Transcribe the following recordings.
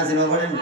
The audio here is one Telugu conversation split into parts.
సినిమా పడండి.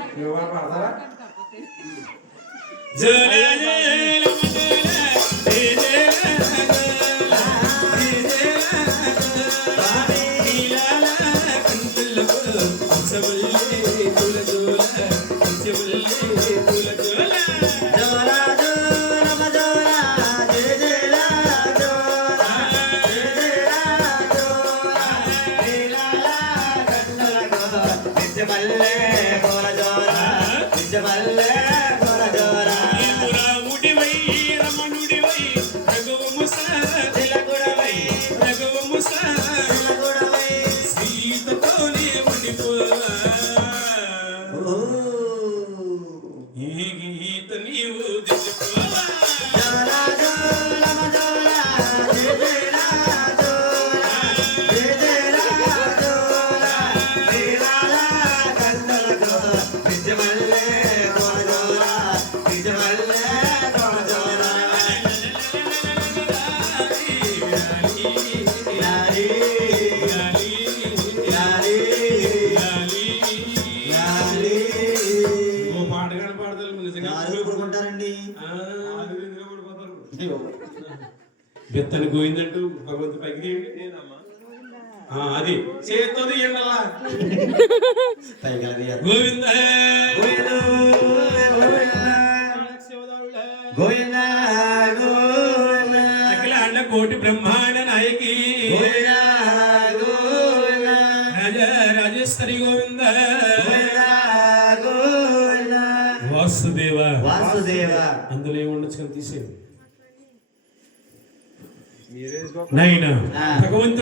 బెత్తని గోయిందంటూ భగవంతు పైకి అది చేతో గోవింద అఖిల అండ కోటి బ్రహ్మాండ నాయకి రాజేశ్వరి గోవింద వాసుదేవ అందులో ఏముండొచ్చు కానీ తీసేది నైనా భగవంతుడు